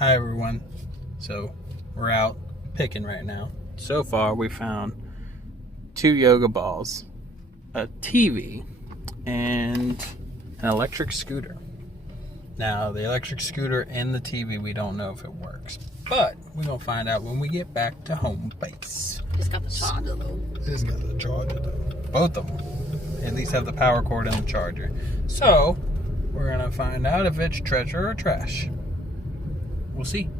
Hi everyone. So we're out picking right now. So far we found 2 yoga balls, a TV, and an electric scooter. Now the electric scooter and the TV, we don't know if it works, but we're gonna find out when we get back to home base. It's got the charger though. It's got the charger though. Both of them at least have the power cord and the charger. So we're gonna find out if it's treasure or trash. We'll see.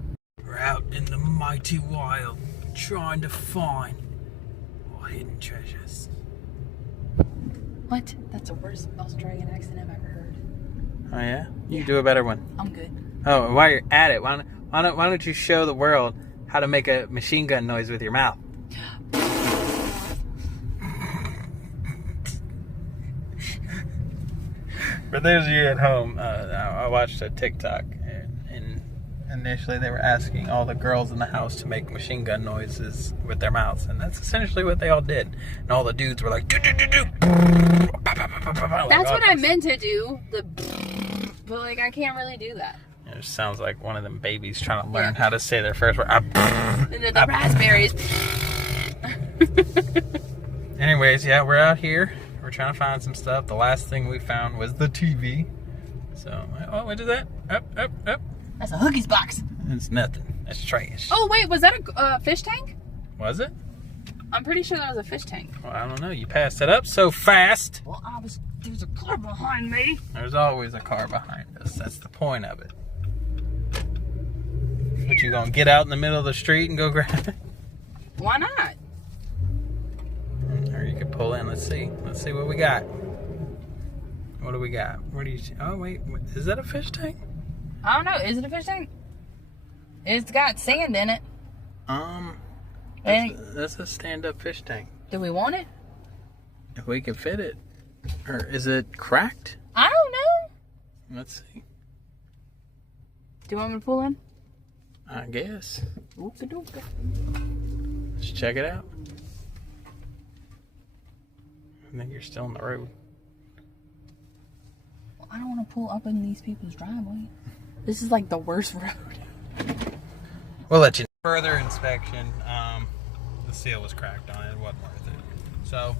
We're out in the mighty wild trying to find hidden treasures. What? That's the worst Australian accent I've ever heard. Oh yeah? You do a better one. I'm good. Oh, while you're at it, why don't you show the world how to make a machine gun noise with your mouth? For those of you at home, I watched a TikTok, and initially they were asking all the girls in the house to make machine gun noises with their mouths, and that's essentially what they all did. And all the dudes were like, do do do do. That's what I meant to do. But like I can't really do that. It just sounds like one of them babies trying to learn how to say their first word. And then the raspberries. Anyways, yeah, we're out here. We're trying to find some stuff. The last thing we found was the TV. So, oh, what is that? Up. That's a Huggies box. It's nothing. That's trash. Oh wait, was that a fish tank? Was it? I'm pretty sure that was a fish tank. Well, I don't know. You passed it up so fast. Well, there's a car behind me. There's always a car behind us. That's the point of it. But you gonna get out in the middle of the street and go grab it? Why not? Or you could pull in. Let's see. Let's see what we got. What do we got? Where do you see? Oh, wait. Is that a fish tank? I don't know. Is it a fish tank? It's got sand in it. That's a stand-up fish tank. Do we want it? If we can fit it. Or is it cracked? I don't know. Let's see. Do you want me to pull in? I guess. Oopie-doopie. Let's check it out. I think you're still on the road. Well, I don't want to pull up in these people's driveway. This is like the worst road. We'll let you know. Further inspection, the seal was cracked on it. It wasn't worth it. So,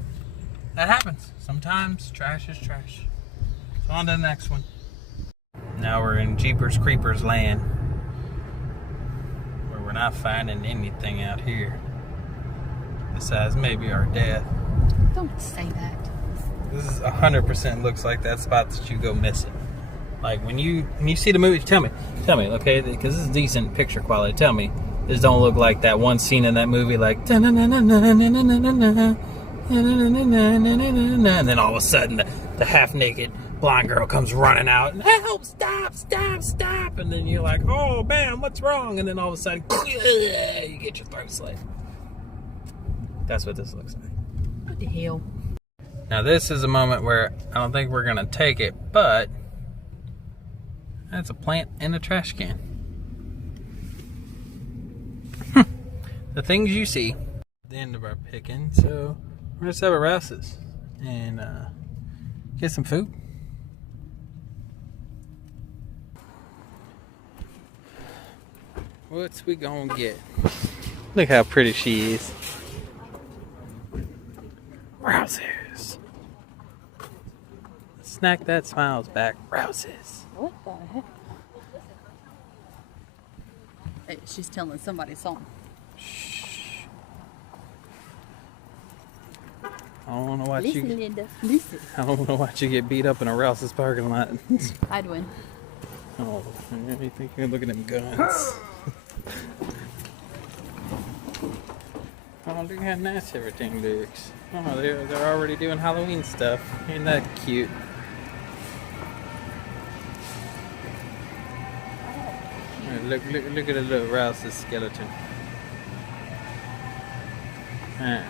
that happens. Sometimes trash is trash. So on to the next one. Now we're in Jeepers Creepers land. Where we're not finding anything out here. Besides maybe our death. Don't say that. This is 100% looks like that spot that you go missing. Like when you see the movie, tell me, okay? Because this is decent picture quality. Tell me, this don't look like that one scene in that movie, like and then all of a sudden the half-naked blonde girl comes running out and help, stop, and then you're like, oh man, what's wrong? And then all of a sudden you get your throat slit. That's what this looks like. What the hell? Now this is a moment where I don't think we're gonna take it, but that's a plant in a trash can. The things you see. The end of our picking, so we're gonna stop at Rouse's and get some food. What's we gonna get? Look how pretty she is. Rouse's. Snack that smiles back. Rouse's. What the heck? Hey, she's telling somebody something. Shh. I don't want to watch Listen, you. Linda. Listen. I don't want to watch you get beat up in a Rouse's parking lot. I'd win. Oh, you think you're looking at them guns? Oh, look how nice everything looks. Oh, they're already doing Halloween stuff. Ain't that cute? Look at the little Rouse's skeleton. Ah.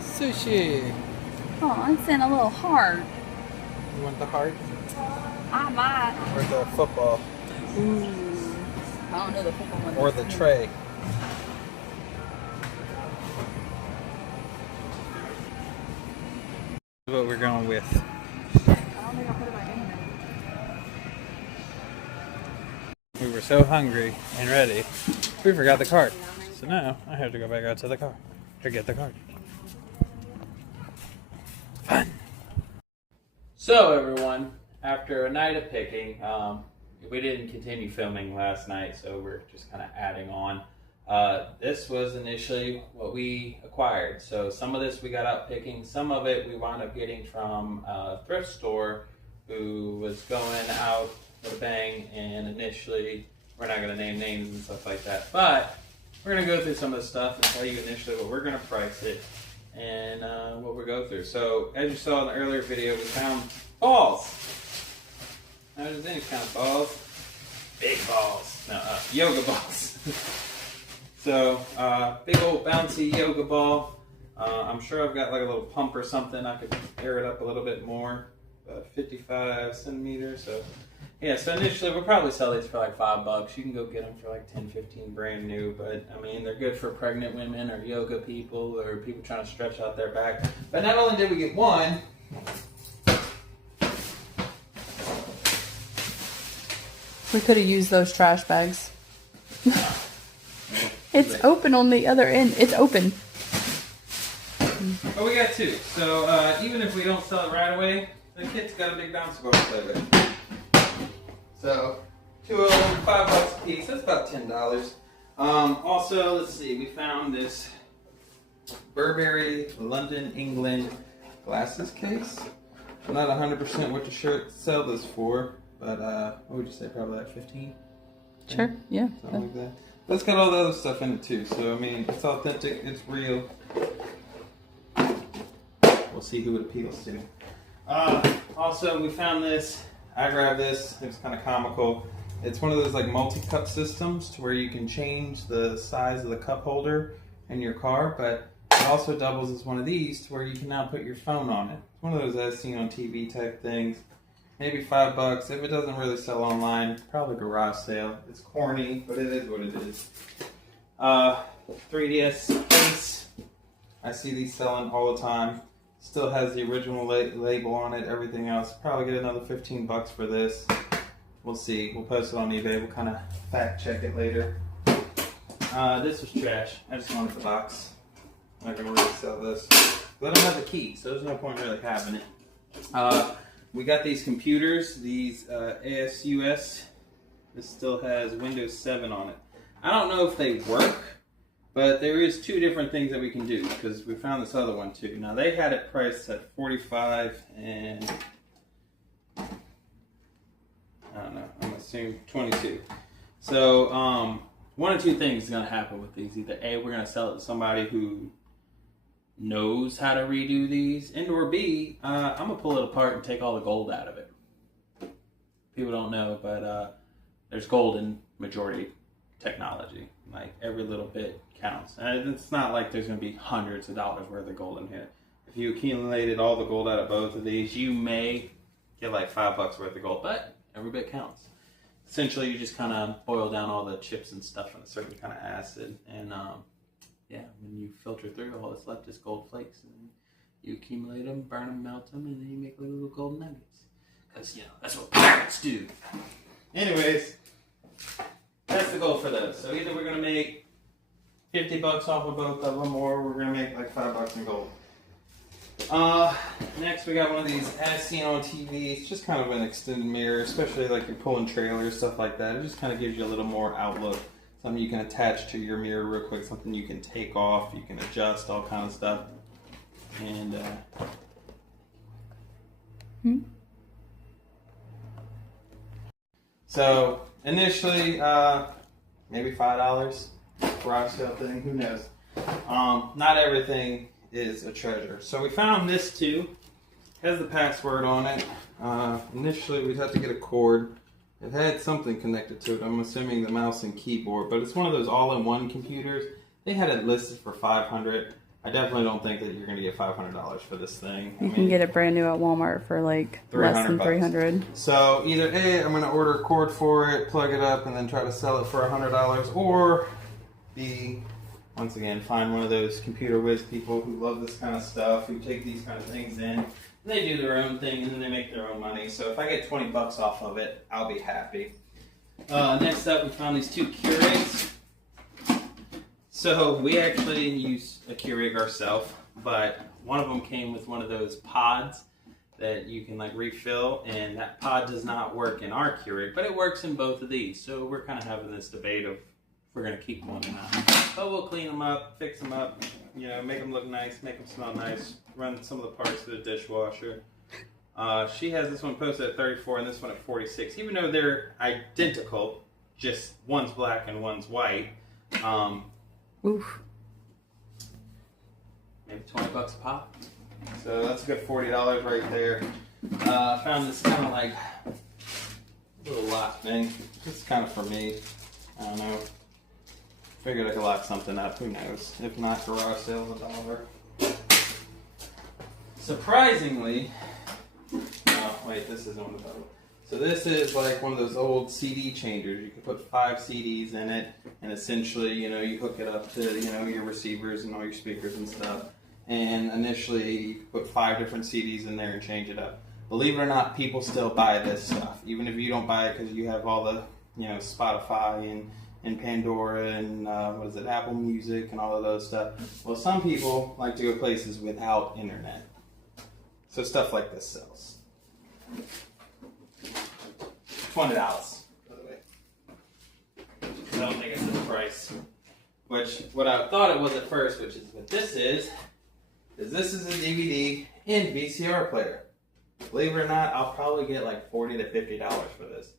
Sushi. Oh, I sent a little heart. You want the heart? I might. Or the football. Ooh. I don't know the football one. Or the tray. What we're going with. I don't think I put it back in there. We were so hungry and ready, we forgot the card. So now I have to go back out to the car to get the card. Fun. So everyone, after a night of picking, we didn't continue filming last night, so we're just kind of adding on. This was initially what we acquired. So some of this we got out picking, some of it we wound up getting from a thrift store who was going out with a bang, and initially, we're not going to name names and stuff like that, but we're going to go through some of the stuff and tell you initially what we're going to price it and what we go through. So as you saw in the earlier video, we found balls. Now there's any kind of balls. Big balls. No, yoga balls. So, big old bouncy yoga ball. I'm sure I've got like a little pump or something. I could air it up a little bit more. 55 centimeters. So, yeah, so initially we'll probably sell these for like $5. You can go get them for like 10, 15 brand new. But, I mean, they're good for pregnant women or yoga people or people trying to stretch out their back. But not only did we get one, We could have used those trash bags. It's open on the other end. It's open. but we got two. So even if we don't sell it right away, the kid's got a big bounce ball to play with. So 2 of them, $5 a piece. That's about $10. Also, let's see. We found this Burberry London, England glasses case. I'm not 100% what the shirt sell this for, but what would you say? Probably like 15. Sure. Yeah. Something like that. But it's got all the other stuff in it too. So I mean, it's authentic. It's real. We'll see who it appeals to. Also, we found this. I grabbed this. It's kind of comical. It's one of those like multi-cup systems to where you can change the size of the cup holder in your car, but it also doubles as one of these to where you can now put your phone on it. It's one of those as seen on TV type things. Maybe $5. If it doesn't really sell online, probably garage sale. It's corny, but it is what it is. 3DS case. I see these selling all the time. Still has the original label on it, everything else. Probably get another $15 for this. We'll see. We'll post it on eBay. We'll kind of fact check it later. This was trash. I just wanted the box. I'm not going to really sell this. But I don't have the key, so there's no point really having it. We got these computers, these ASUS. This still has Windows 7 on it. I don't know if they work, but there is 2 different things that we can do because we found this other one too. Now they had it priced at $45 and I don't know, I'm assuming $22. So one of 2 things is going to happen with these. Either A, we're going to sell it to somebody who knows how to redo these, and or B, I'm gonna pull it apart and take all the gold out of it. People don't know, but there's gold in majority technology. Like every little bit counts, and it's not like there's gonna be hundreds of dollars worth of gold in here. If you accumulated all the gold out of both of these, you may get like $5 worth of gold, but every bit counts. Essentially, you just kind of boil down all the chips and stuff in a certain kind of acid, and yeah, when you filter through, all that's left is gold flakes. And you accumulate them, burn them, melt them, and then you make little gold nuggets. Because, you know, that's what pirates do. Anyways, that's the goal for those. So either we're going to make $50 off of both of them, or we're going to make like $5 in gold. Next, we got one of these as seen on TV. It's just kind of an extended mirror, especially like you're pulling trailers, stuff like that. It just kind of gives you a little more outlook. Something you can attach to your mirror real quick, something you can take off, you can adjust, all kind of stuff. And so initially, maybe $5 garage sale thing, who knows? Not everything is a treasure. So we found this too. It has the password on it. Initially, we'd have to get a cord. It had something connected to it. I'm assuming the mouse and keyboard, but it's one of those all-in-one computers. They had it listed for $500. I definitely don't think that you're going to get $500 for this thing. You can get it brand new at Walmart for like less than $300. So either A, I'm going to order a cord for it, plug it up, and then try to sell it for $100, or B, once again, find one of those computer whiz people who love this kind of stuff, who take these kind of things in, and they do their own thing, and then they make their own money. So if I get 20 bucks off of it, I'll be happy. Next up, we found these two Keurigs. So we actually use a Keurig ourselves, but one of them came with one of those pods that you can like refill, and that pod does not work in our Keurig, but it works in both of these. So we're kind of having this debate of if we're going to keep one or not. But we'll clean them up, fix them up, you know, make them look nice, make them smell nice, run some of the parts through the dishwasher. She has this one posted at 34 and this one at 46, even though they're identical, just one's black and one's white. Oof. Maybe 20 bucks a pop. So that's a good $40 right there. I found this kind of like little lock thing. This is kind of for me. I don't know. Figured I could lock something up. Who knows? If not, garage sales $1. Surprisingly, oh wait, this isn't one of those. So this is like one of those old CD changers. You can put 5 CDs in it, and essentially, you know, you hook it up to, you know, your receivers and all your speakers and stuff. And initially, you can put 5 different CDs in there and change it up. Believe it or not, people still buy this stuff, even if you don't buy it because you have all the, you know, Spotify and Pandora and what is it, Apple Music and all of those stuff. Well, some people like to go places without internet, so stuff like this sells. $20, by the way. I don't think it's the price. Which, what I thought it was at first, which is what this is this is a DVD and VCR player. Believe it or not, I'll probably get like $40 to $50 for this.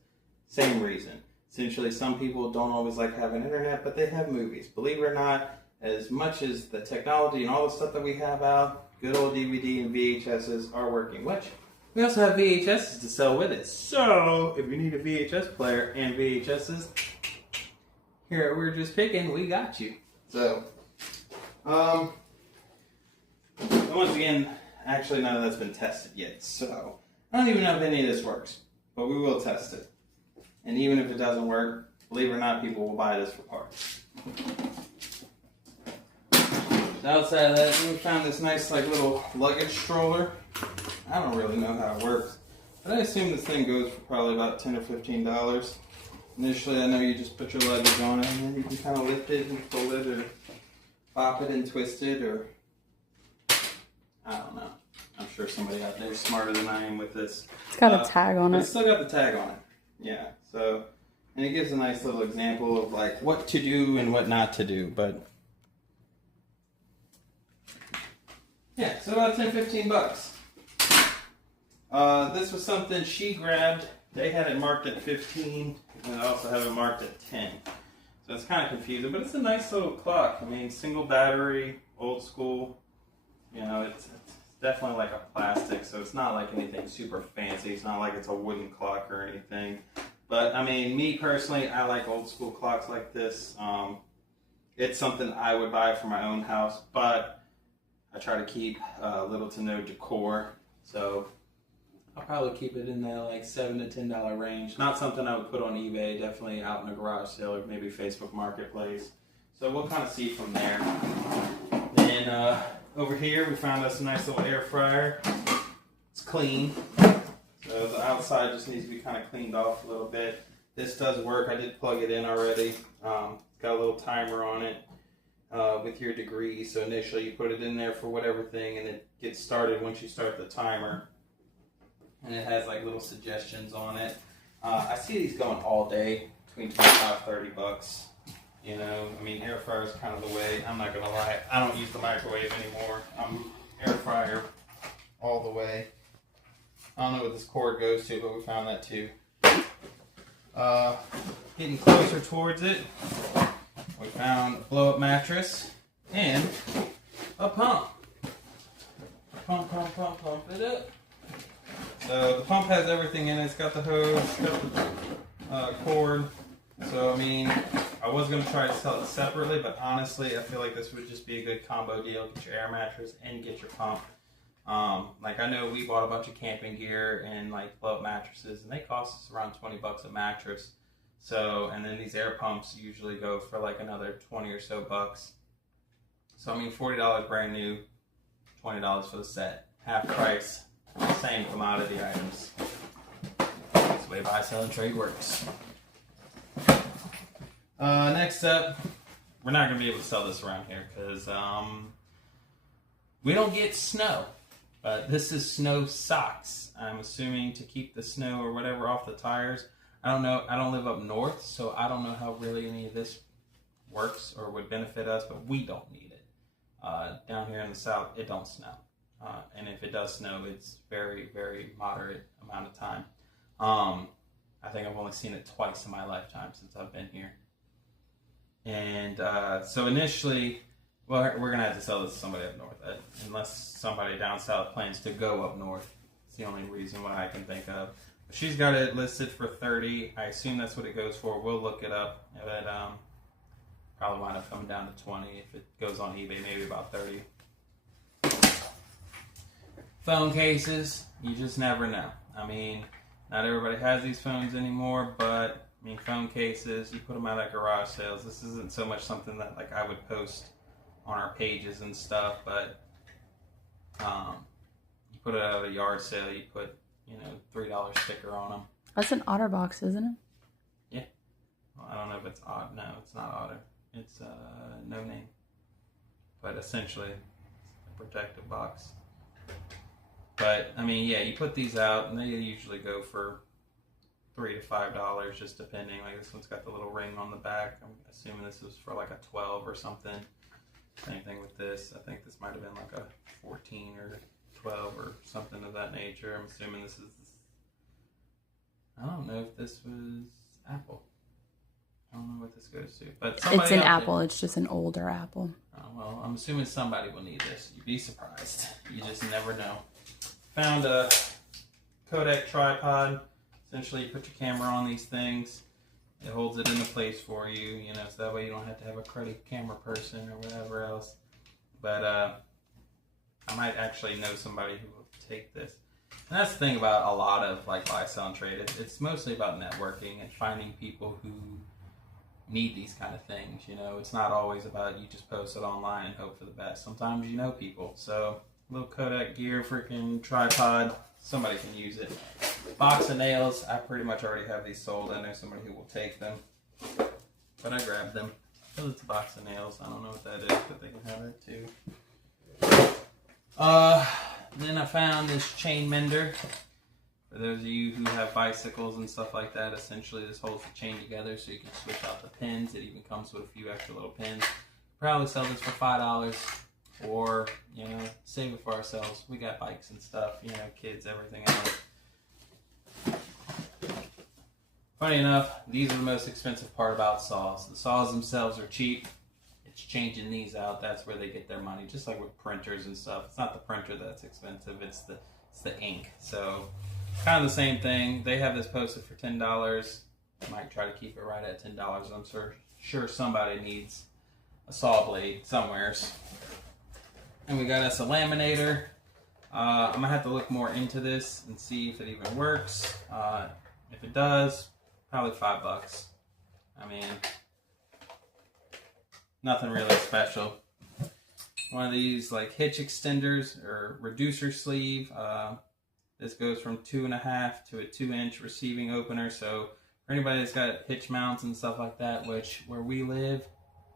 Same reason. Essentially, some people don't always like having internet, but they have movies. Believe it or not, as much as the technology and all the stuff that we have out, good old DVD and VHSs are working. Which, we also have VHSs to sell with it. So, if you need a VHS player and VHSs, here at We're Just Picking, we got you. So, once again, actually none of that's been tested yet. So, I don't even know if any of this works, but we will test it. And even if it doesn't work, believe it or not, people will buy this for parts. Outside of that, we found this nice like little luggage stroller. I don't really know how it works, but I assume this thing goes for probably about $10 or $15. Initially, I know you just put your luggage on it, and then you can kind of lift it and fold it, or pop it and twist it, or I don't know. I'm sure somebody out there is smarter than I am with this. It's got a tag on it. It's still got the tag on it. Yeah. So, and it gives a nice little example of like what to do and what not to do, but yeah, so about 10, 15 bucks. This was something she grabbed. They had it marked at 15, and I also have it marked at 10. So it's kind of confusing, but it's a nice little clock. I mean, single battery, old school. You know, it's definitely like a plastic, so it's not like anything super fancy. It's not like it's a wooden clock or anything. But, I mean, me personally, I like old school clocks like this. It's something I would buy for my own house, but I try to keep little to no decor. So I'll probably keep it in that like $7 to $10 range. Not something I would put on eBay, definitely out in a garage sale or maybe Facebook Marketplace. So we'll kind of see from there. Then over here we found us a nice little air fryer. It's clean. So the outside just needs to be kind of cleaned off a little bit. This does work. I did plug it in already. It's got a little timer on it with your degrees. So initially you put it in there for whatever thing, and it gets started once you start the timer. And it has like little suggestions on it. I see these going all day, between 25 $30 bucks. You know, I mean, air fryer is kind of the way. I'm not gonna lie, I don't use the microwave anymore. I'm air fryer all the way. I don't know what this cord goes to, but we found that too. Getting closer towards it, we found a blow-up mattress and a pump. Pump it up. So the pump has everything in it. It's got the hose, it's got the cord. So I mean, I was going to try to sell it separately, but honestly, I feel like this would just be a good combo deal. Get your air mattress and get your pump. Like I know we bought a bunch of camping gear and like blow up mattresses, and they cost us around $20 a mattress. So, and then these air pumps usually go for like another 20 or so bucks. So I mean, $40 brand new, $20 for the set, half price, same commodity items. That's the way buy, sell, and trade works. Next up, we're not going to be able to sell this around here because we don't get snow. But this is snow socks. I'm assuming to keep the snow or whatever off the tires. I don't know. I don't live up north, so I don't know how really any of this works or would benefit us, but we don't need it. Down here in the south, it don't snow. And if it does snow, it's very, very moderate amount of time. I think I've only seen it twice in my lifetime since I've been here. And so initially, well, we're going to have to sell this to somebody up north, unless somebody down south plans to go up north. It's the only reason why I can think of. But she's got it listed for $30. I assume that's what it goes for. We'll look it up. It probably wind up coming down to $20. If it goes on eBay, maybe about $30. Phone cases, you just never know. I mean, not everybody has these phones anymore, but I mean, phone cases, you put them out at garage sales. This isn't so much something that like I would post on our pages and stuff, but you put it out at a yard sale, you put, $3 sticker on them. That's an OtterBox, isn't it? Yeah. Well, I don't know if it's odd. No, it's not Otter. It's no name. But essentially, it's a protective box. But I mean, yeah, you put these out, and they usually go for $3 to $5, just depending. Like this one's got the little ring on the back. I'm assuming this was for like a 12 or something. Same thing with this. I think this might have been like a 14 or 12 or something of that nature. I'm assuming this is, I don't know if this was Apple. I don't know what this goes to. But it's an Apple. It's just an older Apple. Oh, well, I'm assuming somebody will need this. You'd be surprised. You just never know. Found a Kodak tripod. Essentially, you put your camera on these things. It holds it into place for you, so that way you don't have to have a cruddy camera person or whatever else. But I might actually know somebody who will take this. And that's the thing about a lot of like buy, sell, and trade. It's mostly about networking and finding people who need these kind of things. It's not always about you just post it online and hope for the best. Sometimes you know people. So little Kodak gear, freaking tripod, somebody can use it. Box of nails, I pretty much already have these sold. I know somebody who will take them, but I grabbed them because it's a box of nails. I don't know what that is, but they can have that too. Then I found this chain mender. For those of you who have bicycles and stuff like that, essentially this holds the chain together so you can switch out the pins. It even comes with a few extra little pins. Probably sell this for $5 or, save it for ourselves. We got bikes and stuff, kids, everything else. Funny enough, these are the most expensive part about saws. The saws themselves are cheap. It's changing these out. That's where they get their money. Just like with printers and stuff. It's not the printer that's expensive. It's the ink. So kind of the same thing. They have this posted for $10. I might try to keep it right at $10. I'm sure somebody needs a saw blade somewheres. And we got us a laminator. I'm gonna have to look more into this and see if it even works. If it does, probably $5. I mean, nothing really special. One of these like hitch extenders or reducer sleeve. This goes from 2.5 to a 2-inch receiving opener. So for anybody that's got hitch mounts and stuff like that, which where we live,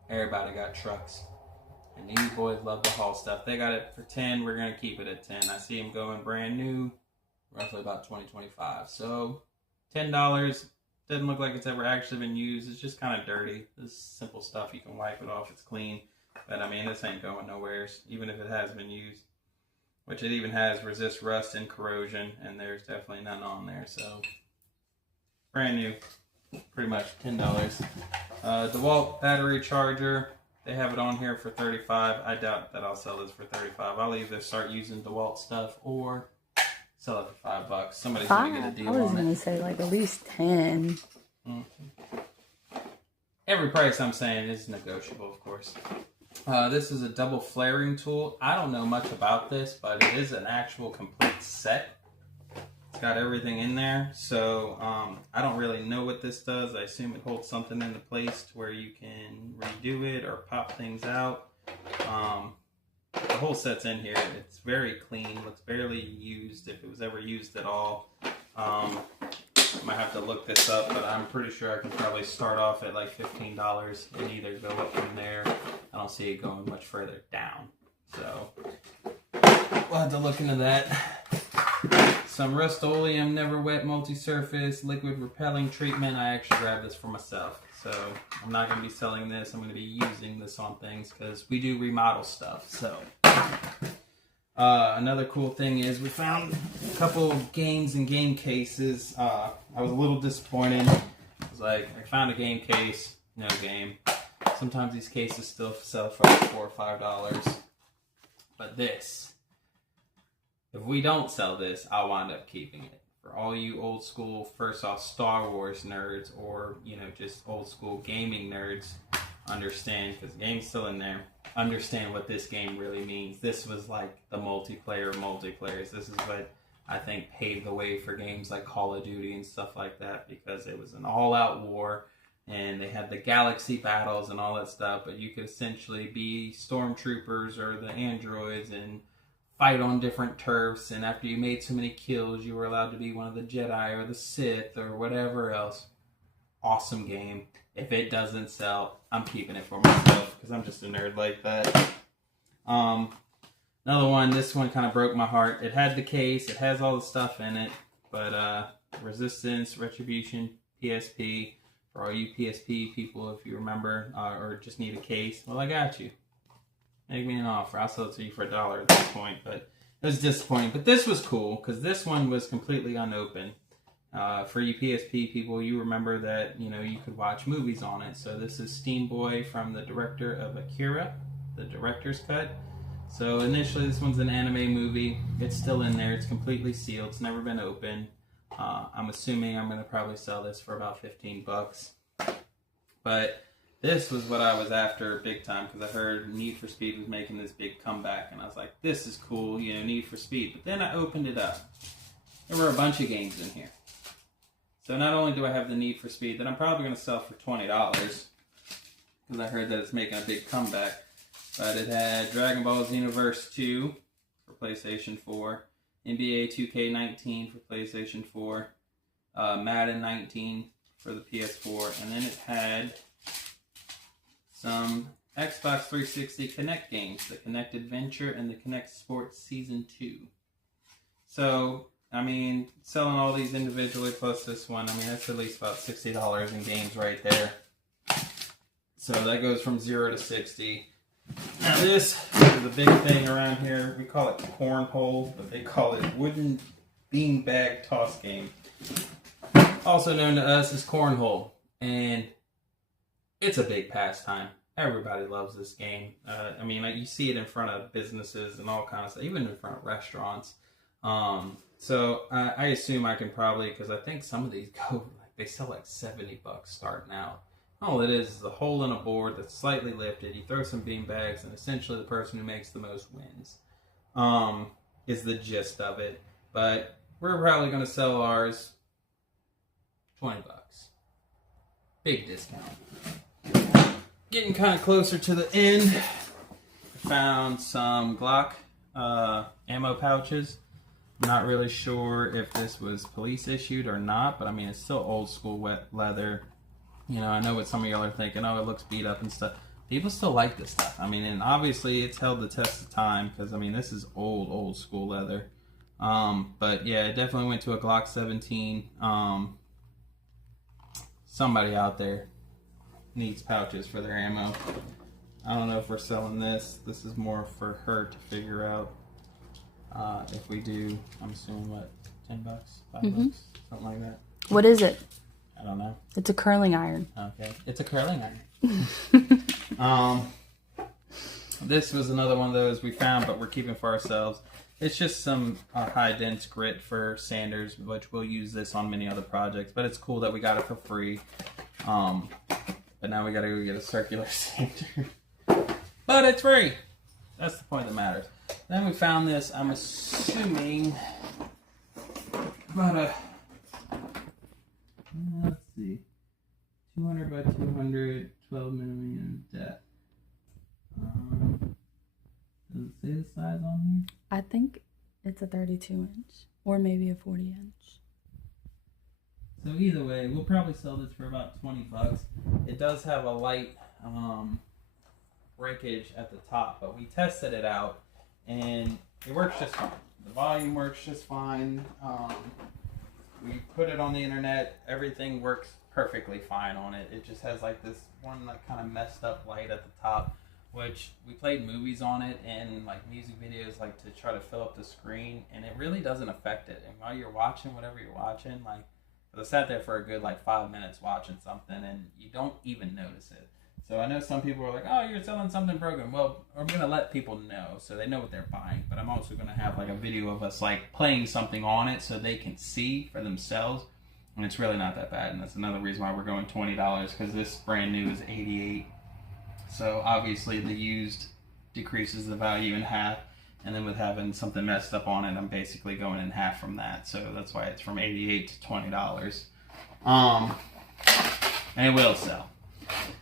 everybody got trucks. And these boys love to haul stuff. They got it for $10. We're going to keep it at $10. I see them going brand new, roughly about $20, $25. So $10. Doesn't look like it's ever actually been used. It's just kind of dirty. This is simple stuff. You can wipe it off. It's clean. But I mean, this ain't going nowhere, even if it has been used. Which it even has resist rust and corrosion. And there's definitely none on there. So brand new. Pretty much $10. DeWalt battery charger. They have it on here for $35. I doubt that I'll sell this for $35. I'll either start using DeWalt stuff or sell it for $5. Somebody's going to get a deal on it. I was going to say like at least 10. Mm-hmm. every price I'm saying is negotiable, of course. This is a double flaring tool. I don't know much about this, but it is an actual complete set. It's got everything in there, so I don't really know what this does. I assume it holds something into place to where you can redo it or pop things out. The whole set's in here. It's very clean, looks barely used, if it was ever used at all. I might have to look this up, but I'm pretty sure I could probably start off at like $15 and either go up from there. I don't see it going much further down, so we'll have to look into that. Some Rust-Oleum Never Wet Multi-Surface Liquid Repelling Treatment. I actually grabbed this for myself, so I'm not going to be selling this. I'm going to be using this on things because we do remodel stuff. So another cool thing is we found a couple games and game cases. I was a little disappointed. I was like, I found a game case, no game. Sometimes these cases still sell for like $4 or $5, but this, if we don't sell this, I'll wind up keeping it. For all you old school, first off, Star Wars nerds, or, you know, just old school gaming nerds, understand, because the game's still in there, understand what this game really means. This was like the multiplayers. This is what I think paved the way for games like Call of Duty and stuff like that, because it was an all-out war, and they had the galaxy battles and all that stuff, but you could essentially be stormtroopers or the androids and fight on different turfs, and after you made so many kills, you were allowed to be one of the Jedi or the Sith or whatever else. Awesome game. If it doesn't sell, I'm keeping it for myself because I'm just a nerd like that. Another one, this one kind of broke my heart. It had the case, it has all the stuff in it, but Resistance, Retribution, PSP, for all you PSP people, if you remember, or just need a case, well, I got you. Make me an offer. I'll sell it to you for $1 at this point, but it was disappointing. But this was cool because this one was completely unopened. For you PSP people, you remember that, you know, you could watch movies on it. So this is Steam Boy from the director of Akira, the director's cut. So initially this one's an anime movie. It's still in there. It's completely sealed. It's never been opened. I'm assuming I'm going to probably sell this for about $15. But this was what I was after big time, because I heard Need for Speed was making this big comeback, and I was like, this is cool, you know, Need for Speed. But then I opened it up. There were a bunch of games in here. So not only do I have the Need for Speed that I'm probably going to sell for $20, because I heard that it's making a big comeback, but it had Dragon Ball Xenoverse 2 for PlayStation 4, NBA 2K19 for PlayStation 4, Madden 19 for the PS4, and then it had some Xbox 360 Kinect games, the Kinect Adventure and the Kinect Sports Season 2. So, I mean, selling all these individually plus this one, I mean, that's at least about $60 in games right there. So that goes from 0 to 60. Now this is a big thing around here. We call it cornhole, but they call it wooden beanbag toss game. Also known to us as cornhole. And it's a big pastime. Everybody loves this game. I mean, like, you see it in front of businesses and all kinds of stuff, even in front of restaurants. So I assume I can probably, because I think some of these go, like, they sell like $70 starting out. All it is a hole in a board that's slightly lifted. You throw some bean bags, and essentially the person who makes the most wins. Is the gist of it. But we're probably going to sell ours $20. Big discount. Getting kind of closer to the end. I found some Glock ammo pouches. I'm not really sure if this was police issued or not, but I mean, it's still old school wet leather. You know, I know what some of y'all are thinking, oh, it looks beat up and stuff. People still like this stuff. I mean, and obviously it's held the test of time, because I mean, this is old school leather. But yeah, it definitely went to a Glock 17. Somebody out there needs pouches for their ammo. I don't know if we're selling this. This is more for her to figure out. If we do, I'm assuming what, $10, $5, something like that. What is it? I don't know. It's a curling iron. Okay, it's a curling iron. This was another one of those we found, but we're keeping for ourselves. It's just some high dense grit for sanders, which we'll use this on many other projects. But it's cool that we got it for free. But now we gotta go get a circular sander. But it's free. That's the point that matters. Then we found this, I'm assuming, about a, let's see, 200 by 200, 12 millimeter depth. Does it say the size on here? I think it's a 32 inch or maybe a 40 inch. So either way, we'll probably sell this for about 20 bucks. It does have a light breakage at the top, but we tested it out and it works just fine. The volume works just fine. We put it on the internet. Everything works perfectly fine on it. It just has like this one like kind of messed up light at the top, which we played movies on it and like music videos like to try to fill up the screen, and it really doesn't affect it. And while you're watching whatever you're watching, like I sat there for a good like 5 minutes watching something and you don't even notice it. So I know some people are like, oh, you're selling something broken. Well, I'm going to let people know so they know what they're buying. But I'm also going to have like a video of us like playing something on it so they can see for themselves. And it's really not that bad. And that's another reason why we're going $20, because this brand new is $88. So obviously the used decreases the value in half. And then with having something messed up on it, I'm basically going in half from that. So that's why it's from $88 to $20. And it will sell.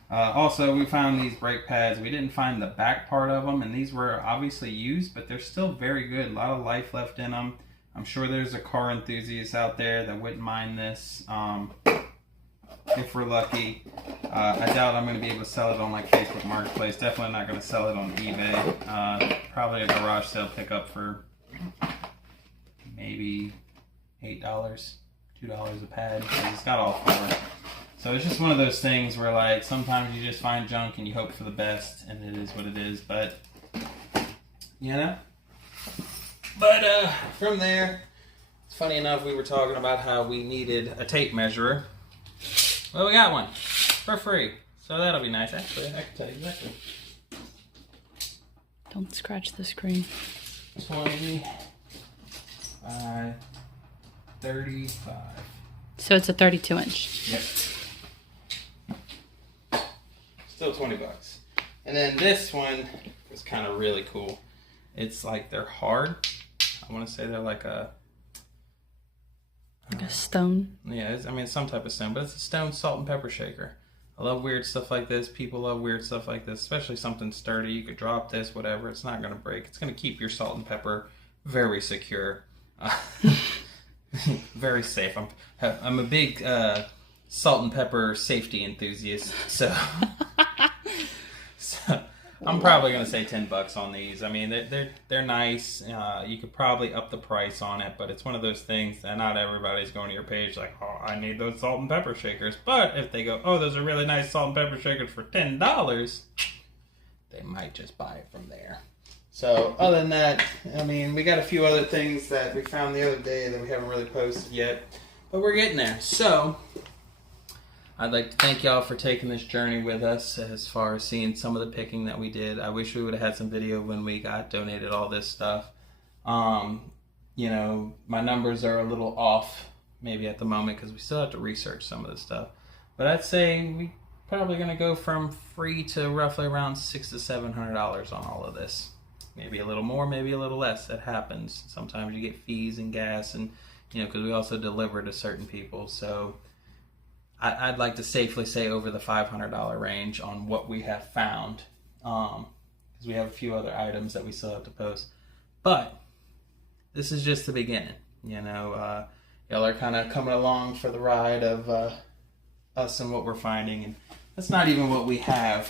Also, we found these brake pads. We didn't find the back part of them, and these were obviously used, but they're still very good. A lot of life left in them. I'm sure there's a car enthusiast out there that wouldn't mind this if we're lucky. I doubt I'm going to be able to sell it on like Facebook Marketplace. Definitely not going to sell it on eBay. Probably a garage sale pickup for maybe $8, $2 a pad. It's got all four. So it's just one of those things where like sometimes you just find junk and you hope for the best, and it is what it is. But you know. But from there, it's funny enough, we were talking about how we needed a tape measurer. Well, we got one for free, so that'll be nice. Actually, I can tell you exactly. Don't scratch the screen. 20 by 35. So it's a 32 inch. Yep. Still 20 bucks. And then this one is kind of really cool. It's like they're hard. I want to say they're like a stone. Yeah, I mean it's some type of stone, but it's a stone salt and pepper shaker. I love weird stuff like this. People love weird stuff like this, especially something sturdy. You could drop this, whatever. It's not going to break. It's going to keep your salt and pepper very secure. Very safe. I'm a big salt and pepper safety enthusiast, so I'm probably gonna say 10 bucks on these. I mean, they're nice. You could probably up the price on it, but it's one of those things that not everybody's going to your page like, oh, I need those salt and pepper shakers. But if they go, oh, those are really nice salt and pepper shakers for $10, they might just buy it from there. So other than that, I mean, we got a few other things that we found the other day that we haven't really posted yet, but we're getting there. So I'd like to thank y'all for taking this journey with us as far as seeing some of the picking that we did. I wish we would have had some video when we got donated all this stuff. You know, my numbers are a little off maybe at the moment because we still have to research some of this stuff. But I'd say we probably going to go from free to roughly around $600 to $700 on all of this. Maybe a little more, maybe a little less. That happens. Sometimes you get fees and gas, and you know, because we also deliver to certain people. So I'd like to safely say over the $500 range on what we have found, because we have a few other items that we still have to post. But this is just the beginning. You know, y'all are kind of coming along for the ride of us and what we're finding, and that's not even what we have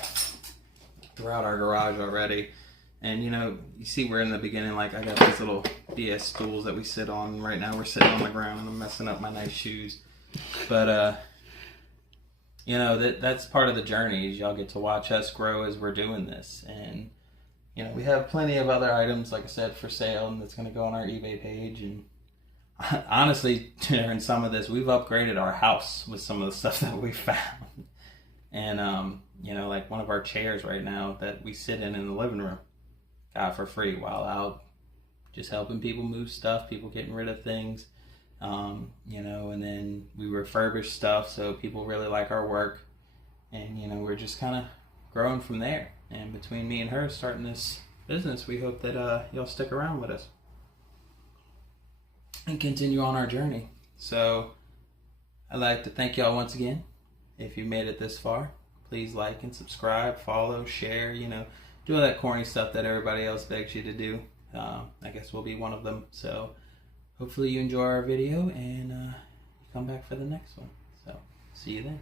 throughout our garage already. And you know, you see we're in the beginning, like I got these little BS stools that we sit on. Right now we're sitting on the ground and I'm messing up my nice shoes. But you know, that's part of the journey, is y'all get to watch us grow as we're doing this. And you know, we have plenty of other items, like I said, for sale, and that's going to go on our eBay page. And honestly, during some of this, we've upgraded our house with some of the stuff that we found. And you know, like one of our chairs right now that we sit in the living room, got for free while out just helping people move stuff, people getting rid of things. You know, and then we refurbish stuff, so people really like our work. And, you know, we're just kind of growing from there. And between me and her starting this business, we hope that y'all stick around with us and continue on our journey. So I'd like to thank y'all once again. If you made it this far, please like and subscribe, follow, share, you know, do all that corny stuff that everybody else begs you to do. I guess we'll be one of them. So hopefully you enjoy our video and you come back for the next one. So see you then.